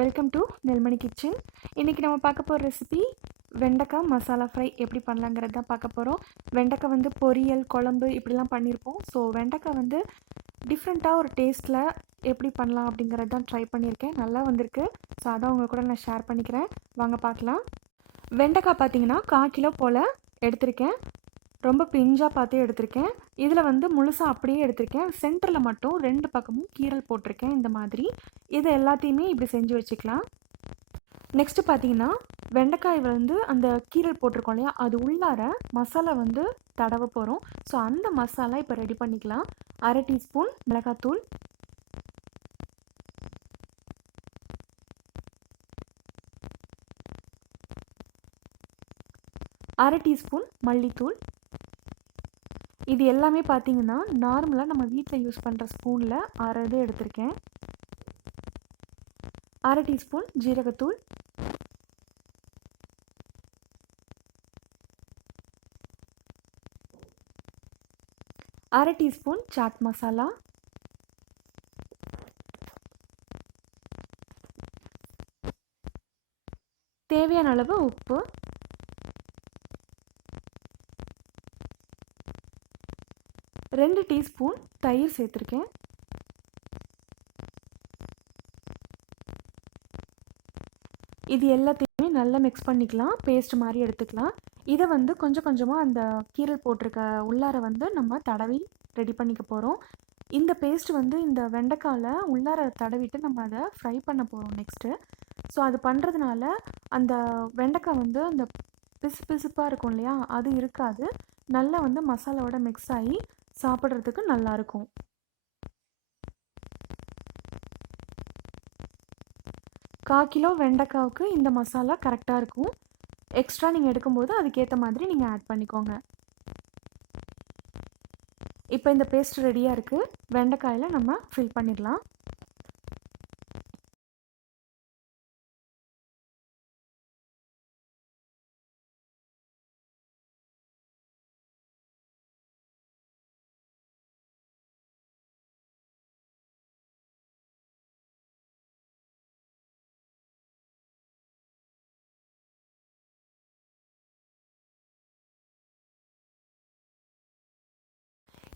Welcome to Nelmani kitchen. இன்றைக்கி நம்ம பார்க்க போகிற ரெசிபி வெண்டைக்காய் மசாலா ஃப்ரை எப்படி பண்ணலாங்கிறது தான் பார்க்க போகிறோம். வெண்டைக்காய் வந்து பொரியல், குழம்பு இப்படிலாம் பண்ணியிருப்போம். ஸோ வெண்டைக்காய் வந்து டிஃப்ரெண்ட்டாக ஒரு டேஸ்ட்டில் எப்படி பண்ணலாம் அப்படிங்கிறது தான் ட்ரை பண்ணியிருக்கேன். நல்லா வந்திருக்கு. ஸோ அதான் உங்கள் கூட நான் ஷேர் பண்ணிக்கிறேன். வாங்க பார்க்கலாம். வெண்டைக்காய் பார்த்தீங்கன்னா 1/4 கிலோ போல் எடுத்திருக்கேன். ரொம்ப பிஞ்சாக பார்த்து எடுத்திருக்கேன். இதில் வந்து முழுசாக அப்படியே எடுத்திருக்கேன். சென்டரில் மட்டும் 2 பக்கமும் கீரல் போட்டிருக்கேன். இந்த மாதிரி இதை எல்லாத்தையுமே இப்படி செஞ்சு வச்சுக்கலாம். நெக்ஸ்ட்டு பார்த்தீங்கன்னா வெண்டைக்காய் வந்து அந்த கீரல் போட்டிருக்கோம் இல்லையா, அது உள்ளார மசாலா வந்து தடவ போகிறோம். ஸோ அந்த மசாலா இப்போ ரெடி பண்ணிக்கலாம். 1/2 டீஸ்பூன் மிளகாத்தூள், 1/2 டீஸ்பூன் மல்லித்தூள். இது எல்லாமே பார்த்தீங்கன்னா நார்மலாக நம்ம வீட்டில் யூஸ் பண்ணுற ஸ்பூனில் 1/2 இது எடுத்திருக்கேன். 1/2 டீஸ்பூன் ஜீரகத்தூள், 1/2 டீஸ்பூன் சாட் மசாலா, தேவையான அளவு உப்பு, ரெண்டு டீஸ்பூன் தயிர் சேர்த்துருக்கேன். இது எல்லாத்தையுமே நல்லா மிக்ஸ் பண்ணிக்கலாம். பேஸ்ட் மாதிரி எடுத்துக்கலாம். இதை வந்து கொஞ்சம் கொஞ்சமாக அந்த கீரல் போட்டிருக்க உள்ளார வந்து நம்ம தடவி ரெடி பண்ணிக்க போகிறோம். இந்த பேஸ்ட் வந்து இந்த வெண்டைக்காயில் உள்ளார தடவிட்டு நம்ம அதை ஃப்ரை பண்ண போகிறோம் நெக்ஸ்ட்டு. ஸோ அது பண்ணுறதுனால அந்த வெண்டைக்காய் வந்து அந்த பிசுப்பாக இருக்கும் இல்லையா, அது இருக்காது. நல்லா வந்து மசாலாவோட மிக்ஸ் ஆகி சாப்பிட்றதுக்கு நல்லாயிருக்கும். கால் கிலோ வெண்டைக்காவுக்கு இந்த மசாலா கரெக்டாக இருக்கும். எக்ஸ்ட்ரா நீங்கள் எடுக்கும்போது அதுக்கேற்ற மாதிரி நீங்கள் ஆட் பண்ணிக்கோங்க. இப்போ இந்த பேஸ்ட் ரெடியாக இருக்குது. வெண்டைக்காயில் நம்ம ஃபில் பண்ணிடலாம்.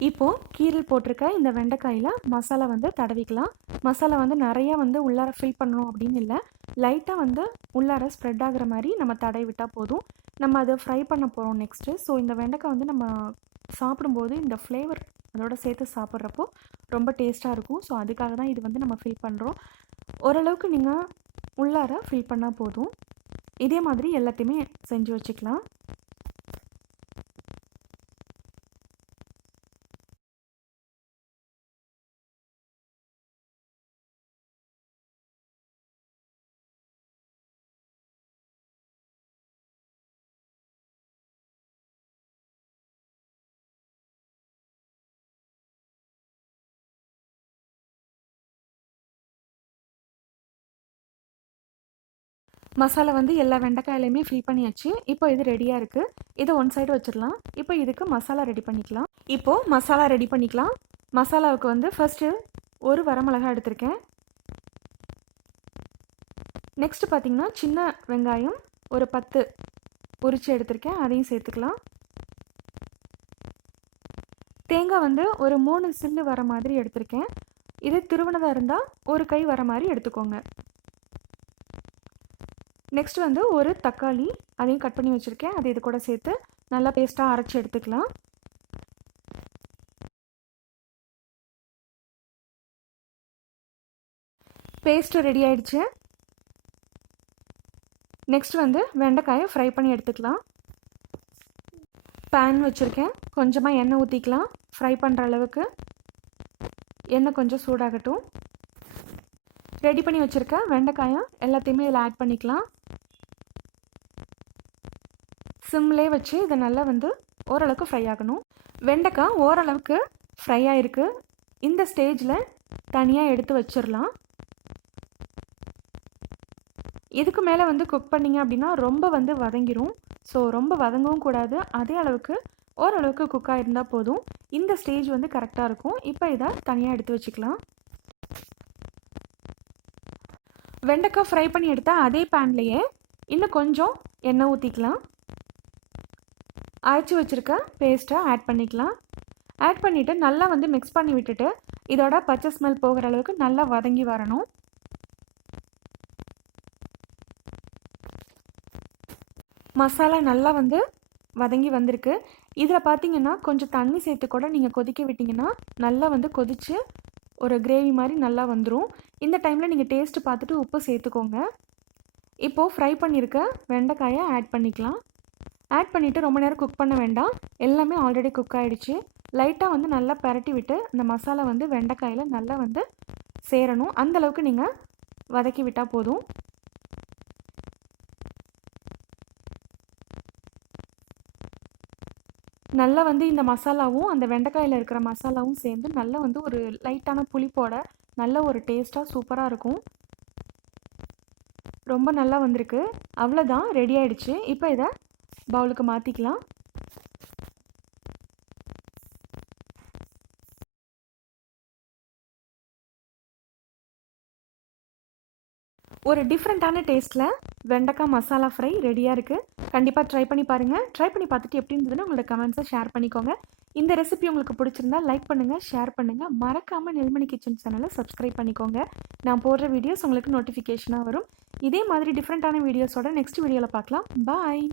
இப்போது கீரல் போட்டிருக்க இந்த வெண்டைக்காயில் மசாலா வந்து தடவிக்கலாம். மசாலா வந்து நிறையா வந்து உள்ளார ஃபில் பண்ணணும் அப்படின்னு இல்லை, லைட்டாக வந்து உள்ளார ஸ்ப்ரெட் ஆகிற மாதிரி நம்ம தடவி விட்டால் போதும். நம்ம அதை ஃப்ரை பண்ண போகிறோம் நெக்ஸ்ட்டு. ஸோ இந்த வெண்டைக்காய் வந்து நம்ம சாப்பிடும்போது இந்த ஃப்ளேவர் அதோட சேர்த்து சாப்பிட்றப்போ ரொம்ப டேஸ்ட்டாக இருக்கும். ஸோ அதுக்காக தான் இது வந்து நம்ம ஃபில் பண்ணுறோம். ஓரளவுக்கு நீங்கள் உள்ளார ஃபில் பண்ணால் போதும். இதே மாதிரி எல்லாத்தையுமே செஞ்சு வச்சுக்கலாம். மசாலா வந்து எல்லா வெண்டைக்காயிலையுமே ஃபில் பண்ணியாச்சு. இப்போ இது ரெடியாக இருக்குது. இதை ஒன் சைடு வச்சிடலாம். இப்போ இதுக்கு மசாலா ரெடி பண்ணிக்கலாம். இப்போது மசாலா ரெடி பண்ணிக்கலாம். மசாலாவுக்கு வந்து ஃபஸ்ட்டு ஒரு வரமிளகாய் எடுத்திருக்கேன். நெக்ஸ்ட்டு பார்த்திங்கன்னா சின்ன வெங்காயம் ஒரு 10 உரித்து எடுத்திருக்கேன். அதையும் சேர்த்துக்கலாம். தேங்காய் வந்து ஒரு 3 சில்லு வர மாதிரி எடுத்திருக்கேன். இது திருவனதாக இருந்தால் ஒரு கை வர மாதிரி எடுத்துக்கோங்க. நெக்ஸ்ட் வந்து ஒரு தக்காளி, அதையும் கட் பண்ணி வச்சுருக்கேன். அதை இது கூட சேர்த்து நல்லா பேஸ்ட்டாக அரைச்சி எடுத்துக்கலாம். பேஸ்ட்டு ரெடி ஆயிடுச்சு. நெக்ஸ்ட் வந்து வெண்டைக்காயை ஃப்ரை பண்ணி எடுத்துக்கலாம். பேன் வச்சுருக்கேன். கொஞ்சமாக எண்ணெய் ஊற்றிக்கலாம். ஃப்ரை பண்ணுற அளவுக்கு எண்ணெய் கொஞ்சம் சூடாகட்டும். ரெடி பண்ணி வச்சுருக்க வெண்டைக்காயை எல்லாத்தையுமே இதில் ஆட் பண்ணிக்கலாம். சிம்லே வச்சு இதை நல்லா வந்து ஓரளவுக்கு ஃப்ரை ஆகணும். வெண்டைக்காய் ஓரளவுக்கு ஃப்ரை ஆகிருக்கு. இந்த ஸ்டேஜில் தனியாக எடுத்து வச்சிடலாம். இதுக்கு மேலே வந்து குக் பண்ணிங்க அப்படின்னா ரொம்ப வந்து வதங்கிரும். ஸோ ரொம்ப வதங்கவும் கூடாது. அதே அளவுக்கு ஓரளவுக்கு குக் ஆகிருந்தால் போதும். இந்த ஸ்டேஜ் வந்து கரெக்டாக இருக்கும். இப்போ இதை தனியாக எடுத்து வச்சுக்கலாம். வெண்டைக்காய் ஃப்ரை பண்ணி எடுத்தால் அதே பேன்லேயே இன்னும் கொஞ்சம் எண்ணெய் ஊற்றிக்கலாம். அரைச்சி வச்சுருக்க பேஸ்ட்டை ஆட் பண்ணிக்கலாம். ஆட் பண்ணிவிட்டு நல்லா வந்து மிக்ஸ் பண்ணி விட்டுட்டு இதோட பச்சை ஸ்மெல் போகிற அளவுக்கு நல்லா வதங்கி வரணும். மசாலா நல்லா வந்து வதங்கி வந்திருக்கு. இதில் பார்த்தீங்கன்னா கொஞ்சம் தண்ணி சேர்த்து கூட நீங்கள் கொதிக்க விட்டிங்கன்னா நல்லா வந்து கொதித்து ஒரு கிரேவி மாதிரி நல்லா வந்துடும். இந்த டைமில் நீங்கள் டேஸ்ட்டு பார்த்துட்டு உப்பு சேர்த்துக்கோங்க. இப்போது ஃப்ரை பண்ணியிருக்க வெண்டைக்காயை ஆட் பண்ணிக்கலாம். ஆட் பண்ணிவிட்டு ரொம்ப நேரம் குக் பண்ண வேண்டாம், எல்லாமே ஆல்ரெடி குக் ஆகிடுச்சு. லைட்டாக வந்து நல்லா பரட்டி விட்டு இந்த மசாலா வந்து வெண்டைக்காயில் நல்லா வந்து சேரணும். அந்தளவுக்கு நீங்கள் வதக்கி விட்டால் போதும். நல்லா வந்து இந்த மசாலாவும் அந்த வெண்டைக்காயில் இருக்கிற மசாலாவும் சேர்ந்து நல்லா வந்து ஒரு லைட்டான புளிப்போட நல்ல ஒரு டேஸ்ட்டாக சூப்பராக இருக்கும். ரொம்ப நல்லா வந்திருக்கு. அவ்வளோதான், ரெடி ஆகிடுச்சு. இப்போ இதை பவுலுக்கு மாற்றிக்கலாம். ஒரு டிஃப்ரெண்ட்டான டேஸ்ட்டில் வெண்டைக்காய் மசாலா ஃப்ரை ரெடியாக இருக்குது. கண்டிப்பாக ட்ரை பண்ணி பாருங்கள். ட்ரை பண்ணி பார்த்துட்டு எப்படி இருந்ததுன்னு உங்களோட கமெண்ட்ஸை ஷேர் பண்ணிக்கோங்க. இந்த ரெசிபி உங்களுக்கு பிடிச்சிருந்தா லைக் பண்ணுங்கள், ஷேர் பண்ணுங்கள். மறக்காமல் நெல்மணி கிச்சன் சேனலை சப்ஸ்கிரைப் பண்ணிக்கோங்க. நான் போடுற வீடியோஸ் உங்களுக்கு நோட்டிஃபிகேஷனாக வரும். இதே மாதிரி டிஃப்ரெண்ட்டான வீடியோஸோட நெக்ஸ்ட் வீடியோவில் பார்க்கலாம். பாய்.